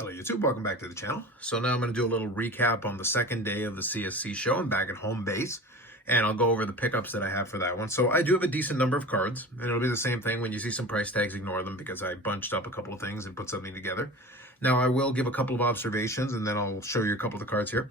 Hello YouTube, welcome back to the channel. So now I'm going to do a little recap on the second day of the CSC show. I'm back at home base and I'll go over the pickups that I have for that one. So I do have a decent number of cards and it'll be the same thing. When you see some price tags, ignore them because I bunched up a couple of things and put something together. Now I will give a couple of observations and then I'll show you a couple of the cards here.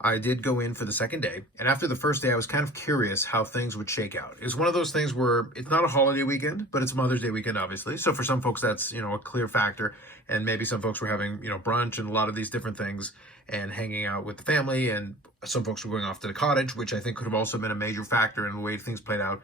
I did go in for the second day, and after the first day I was kind of curious how things would shake out. It's one of those things where it's not a holiday weekend, but it's Mother's Day weekend obviously. So for some folks that's, a clear factor, and maybe some folks were having, brunch and a lot of these different things and hanging out with the family, and some folks were going off to the cottage, which I think could have also been a major factor in the way things played out.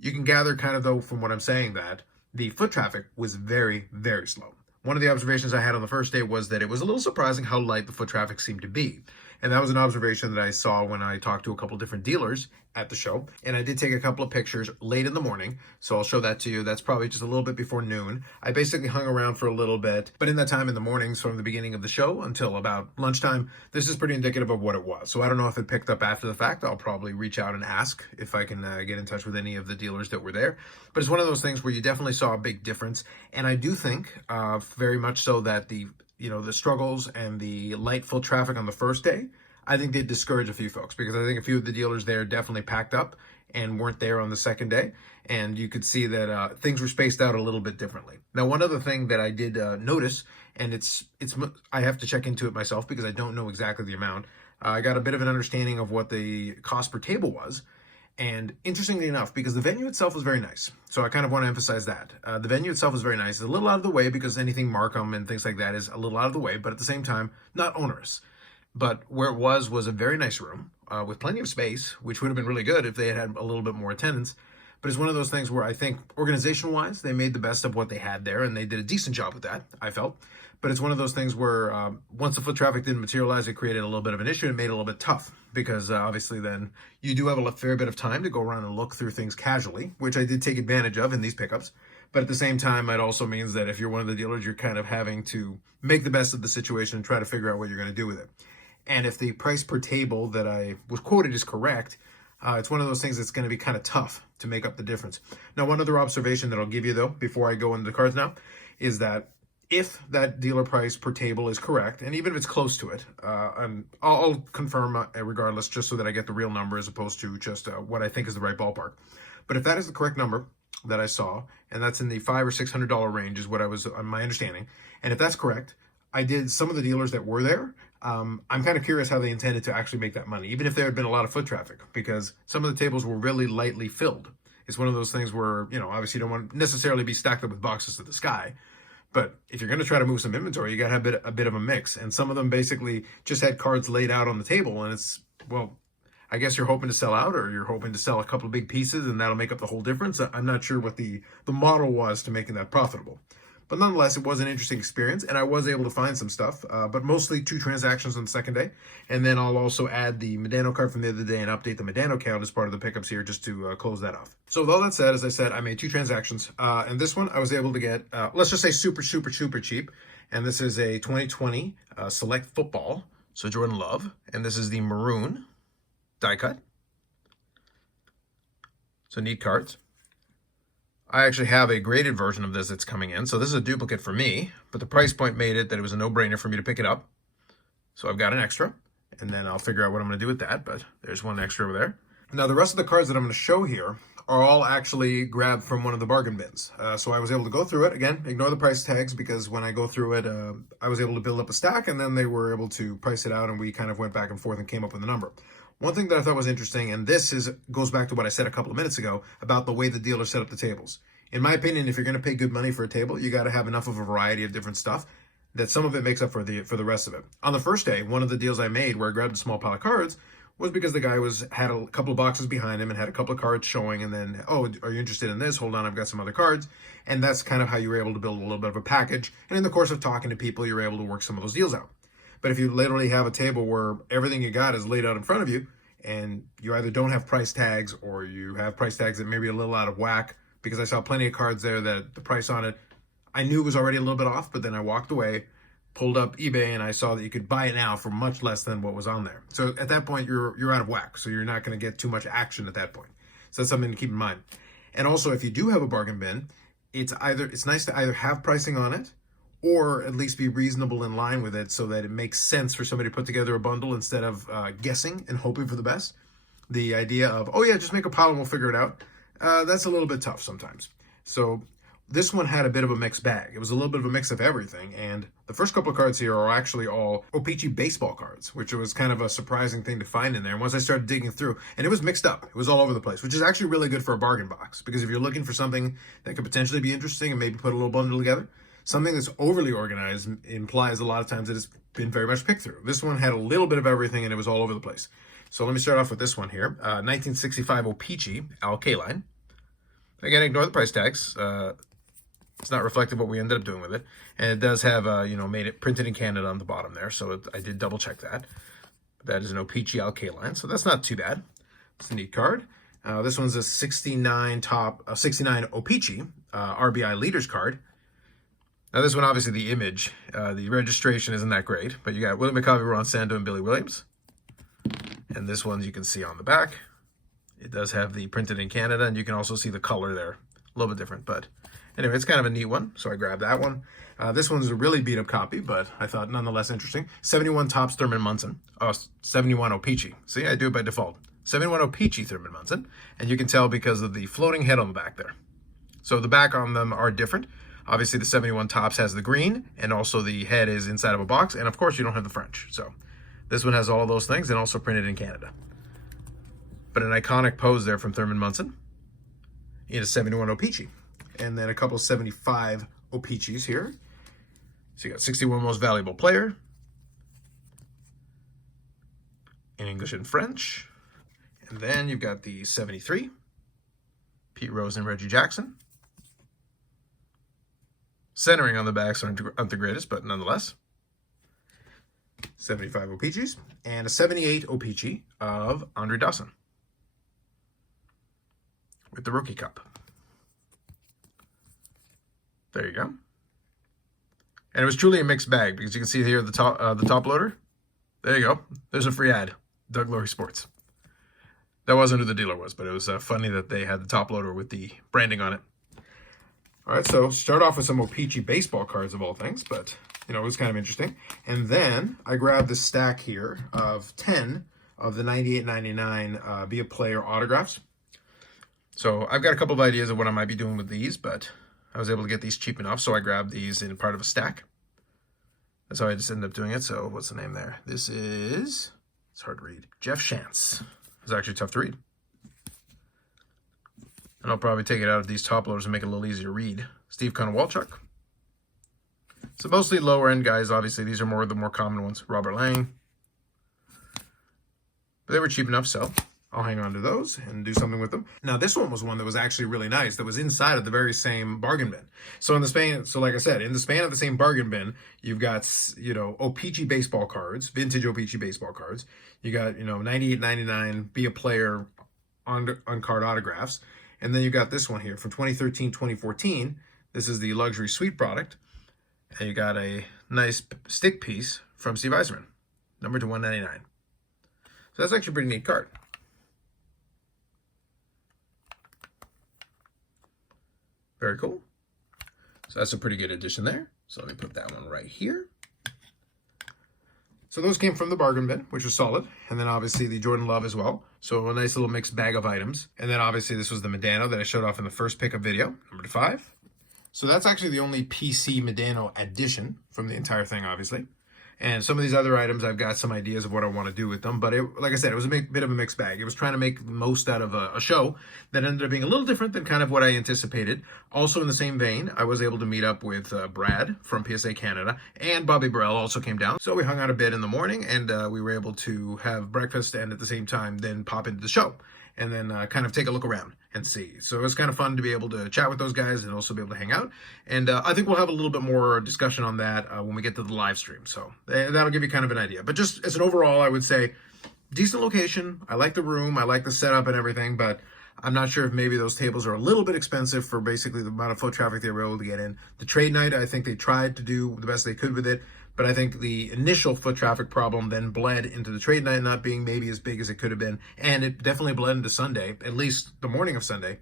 You can gather kind of though from what I'm saying that the foot traffic was very, very slow. One of the observations I had on the first day was that it was a little surprising how light the foot traffic seemed to be. And that was an observation that I saw when I talked to a couple different dealers at the show. And I did take a couple of pictures late in the morning, so I'll show that to you. That's probably just a little bit before noon. I basically hung around for a little bit, but in that time in the mornings from the beginning of the show until about lunchtime, this is pretty indicative of what it was. So I don't know if it picked up after the fact. I'll probably reach out and ask if I can get in touch with any of the dealers that were there. But it's one of those things where you definitely saw a big difference. And I do think very much so that the struggles and the light foot traffic on the first day, I think they discourage a few folks, because I think a few of the dealers there definitely packed up and weren't there on the second day. And you could see that things were spaced out a little bit differently. Now, one other thing that I did notice, and I have to check into it myself because I don't know exactly the amount. I got a bit of an understanding of what the cost per table was. And interestingly enough, because the venue itself was very nice, so I kind of want to emphasize that. The venue itself is very nice. It's a little out of the way because anything Markham and things like that is a little out of the way, but at the same time, not onerous. But where it was a very nice room with plenty of space, which would have been really good if they had a little bit more attendance. But it's one of those things where I think organization-wise, they made the best of what they had there, and they did a decent job with that, I felt. But it's one of those things where once the foot traffic didn't materialize, it created a little bit of an issue and made it a little bit tough because obviously then you do have a fair bit of time to go around and look through things casually, which I did take advantage of in these pickups. But at the same time, it also means that if you're one of the dealers, you're kind of having to make the best of the situation and try to figure out what you're going to do with it. And if the price per table that I was quoted is correct, it's one of those things that's going to be kind of tough to make up the difference. Now, one other observation that I'll give you, though, before I go into the cards now, is that if that dealer price per table is correct, and even if it's close to it, I'll confirm regardless, just so that I get the real number as opposed to just what I think is the right ballpark. But if that is the correct number that I saw, and that's in the $500 or $600 range is what I was on my understanding, and if that's correct, I did some of the dealers that were there. I'm kind of curious how they intended to actually make that money, even if there had been a lot of foot traffic, because some of the tables were really lightly filled. It's one of those things where, obviously you don't want to necessarily be stacked up with boxes to the sky. But if you're going to try to move some inventory, you got to have a bit of a mix. And some of them basically just had cards laid out on the table. And it's, well, I guess you're hoping to sell out, or you're hoping to sell a couple of big pieces and that'll make up the whole difference. I'm not sure what the model was to making that profitable. But nonetheless, it was an interesting experience, and I was able to find some stuff, but mostly 2 transactions on the second day. And then I'll also add the Medano card from the other day and update the Medano count as part of the pickups here just to close that off. So with all that said, as I said, I made 2 transactions. And this one I was able to get, let's just say super, super, super cheap. And this is a 2020 Select Football, so Jordan Love. And this is the maroon die cut. So neat cards. I actually have a graded version of this that's coming in. So this is a duplicate for me, but the price point made it that it was a no-brainer for me to pick it up. So I've got an extra, and then I'll figure out what I'm going to do with that, but there's one extra over there. Now, the rest of the cards that I'm going to show here are all actually grabbed from one of the bargain bins. So I was able to go through it. Again, ignore the price tags, because when I go through it, I was able to build up a stack, and then they were able to price it out, and we kind of went back and forth and came up with a number. One thing that I thought was interesting, and this goes back to what I said a couple of minutes ago about the way the dealer set up the tables. In my opinion, if you're going to pay good money for a table, you got to have enough of a variety of different stuff that some of it makes up for the rest of it. On the first day, one of the deals I made where I grabbed a small pile of cards was because the guy had a couple of boxes behind him and had a couple of cards showing, and then, oh, are you interested in this? Hold on, I've got some other cards. And that's kind of how you were able to build a little bit of a package. And in the course of talking to people, you're able to work some of those deals out. But if you literally have a table where everything you got is laid out in front of you, and you either don't have price tags or you have price tags that may be a little out of whack, because I saw plenty of cards there that the price on it, I knew it was already a little bit off, but then I walked away, pulled up eBay, and I saw that you could buy it now for much less than what was on there. So at that point, you're out of whack. So you're not going to get too much action at that point. So that's something to keep in mind. And also, if you do have a bargain bin, it's nice to either have pricing on it or at least be reasonable in line with it so that it makes sense for somebody to put together a bundle instead of guessing and hoping for the best. The idea of, oh yeah, just make a pile and we'll figure it out, that's a little bit tough sometimes. So this one had a bit of a mixed bag. It was a little bit of a mix of everything, and the first couple of cards here are actually all O-Pee-Chee baseball cards, which was kind of a surprising thing to find in there. And once I started digging through, and it was mixed up. It was all over the place, which is actually really good for a bargain box, because if you're looking for something that could potentially be interesting and maybe put a little bundle together, something that's overly organized implies a lot of times that it's been very much picked through. This one had a little bit of everything, and it was all over the place. So let me start off with this one here. 1965 O-Pee-Chee Alkaline. Again, ignore the price tags. It's not reflective of what we ended up doing with it. And it does have, made it printed in Canada on the bottom there. So I did double check that. That is an O-Pee-Chee Alkaline. So that's not too bad. It's a neat card. This one's a 69 O-Pee-Chee RBI Leaders card. Now this one, obviously the image, the registration isn't that great. But you got Willie McCovey, Ron Santo, and Billy Williams. And this one you can see on the back. It does have the printed in Canada, and you can also see the color there. A little bit different, but anyway, it's kind of a neat one, so I grabbed that one. This one's a really beat-up copy, but I thought nonetheless interesting. 71 Topps Thurman Munson. Oh, 71 O-Pee-Chee. See, I do it by default. 71 O-Pee-Chee Thurman Munson, and you can tell because of the floating head on the back there. So the back on them are different. Obviously, the 71 Topps has the green, and also the head is inside of a box, and of course, you don't have the French. So this one has all of those things, and also printed in Canada. But an iconic pose there from Thurman Munson in a 71 O-Pee-Chee. And then a couple 75 O-Pee-Chees here. So you got 61 Most Valuable Player in English and French. And then you've got the 73, Pete Rose and Reggie Jackson. Centering on the backs aren't the greatest, but nonetheless. 75 O-Pee-Chees. And a 78 O-Pee-Chee of Andre Dawson with the Rookie Cup. There you go. And it was truly a mixed bag, because you can see here the top loader. There you go. There's a free ad. Doug Laurie Sports. That wasn't who the dealer was, but it was funny that they had the top loader with the branding on it. All right, so start off with some O-Pee-Chee baseball cards of all things, but it was kind of interesting. And then I grabbed this stack here of 10 of the 98.99 Be a Player autographs. So I've got a couple of ideas of what I might be doing with these, but I was able to get these cheap enough, so I grabbed these in part of a stack. That's how I just ended up doing it. So what's the name there? This is, it's hard to read, Jeff Shantz. It's actually tough to read. And I'll probably take it out of these top loaders and make it a little easier to read. Steve Konowalchuk. So mostly lower end guys, obviously. These are the more common ones. Robert Lang. But they were cheap enough, so I'll hang on to those and do something with them. Now, this one was one that was actually really nice, that was inside of the very same bargain bin. So in the span, so like I said, in the span of the same bargain bin, you've got, O-Pee-Chee baseball cards, vintage O-Pee-Chee baseball cards. You got, $98.99 Be a Player on card autographs. And then you got this one here from 2013, 2014. This is the luxury suite product. And you got a nice stick piece from Steve Yzerman, numbered to 199. So that's actually a pretty neat card. Very cool. So that's a pretty good addition there. So let me put that one right here. So those came from the bargain bin, which was solid. And then obviously the Jordan Love as well. So a nice little mixed bag of items. And then obviously this was the Medano that I showed off in the first pickup video, number 5. So that's actually the only PC Medano addition from the entire thing, obviously. And some of these other items, I've got some ideas of what I want to do with them. But like I said, it was a bit of a mixed bag. It was trying to make the most out of a show that ended up being a little different than kind of what I anticipated. Also in the same vein, I was able to meet up with Brad from PSA Canada, and Bobby Burrell also came down. So we hung out a bit in the morning, and we were able to have breakfast and at the same time then pop into the show. And then kind of take a look around and see. So it was kind of fun to be able to chat with those guys and also be able to hang out. And I think we'll have a little bit more discussion on that when we get to the live stream. So that'll give you kind of an idea. But just as an overall, I would say decent location. I like the room. I like the setup and everything. But I'm not sure if maybe those tables are a little bit expensive for basically the amount of foot traffic they were able to get in. The trade night, I think they tried to do the best they could with it. But I think the initial foot traffic problem then bled into the trade night not being maybe as big as it could have been. And it definitely bled into Sunday, at least the morning of Sunday,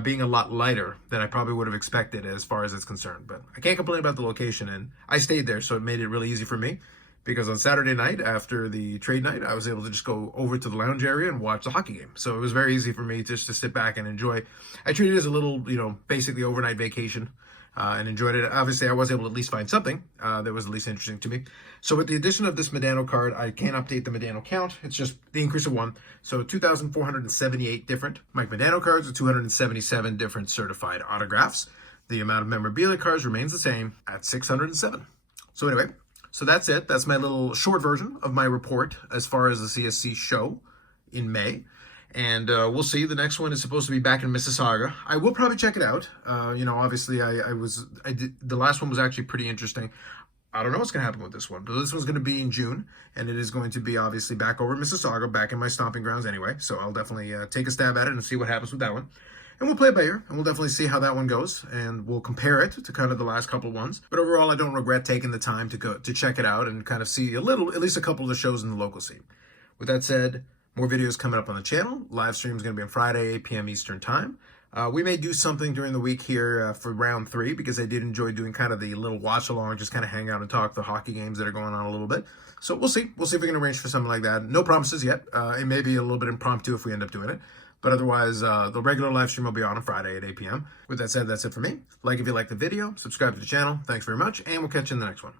being a lot lighter than I probably would have expected as far as it's concerned. But I can't complain about the location, and I stayed there, so it made it really easy for me. Because on Saturday night, after the trade night, I was able to just go over to the lounge area and watch the hockey game. So it was very easy for me just to sit back and enjoy. I treated it as a little, basically overnight vacation, and enjoyed it. Obviously, I was able to at least find something that was at least interesting to me. So with the addition of this Medano card, I can't update the Medano count. It's just the increase of 1. So 2,478 different Mike Medano cards with 277 different certified autographs. The amount of memorabilia cards remains the same at 607. So anyway, so that's it. That's my little short version of my report as far as the CSC show in May. And we'll see. The next one is supposed to be back in Mississauga. I will probably check it out. Obviously the last one was actually pretty interesting. I don't know what's going to happen with this one, but this one's going to be in June, and it is going to be obviously back over Mississauga, back in my stomping grounds anyway. So I'll definitely take a stab at it and see what happens with that one. And we'll play it by ear, and we'll definitely see how that one goes, and we'll compare it to kind of the last couple ones. But overall, I don't regret taking the time to check it out and kind of see at least a couple of the shows in the local scene. With that said, more videos coming up on the channel. Live stream is going to be on Friday, 8 p.m. Eastern Time. We may do something during the week here for round 3, because I did enjoy doing kind of the little watch along, just kind of hang out and talk the hockey games that are going on a little bit. So we'll see. We'll see if we can arrange for something like that. No promises yet. It may be a little bit impromptu if we end up doing it. But otherwise, the regular live stream will be on Friday at 8 p.m. With that said, that's it for me. Like if you liked the video, subscribe to the channel. Thanks very much, and we'll catch you in the next one.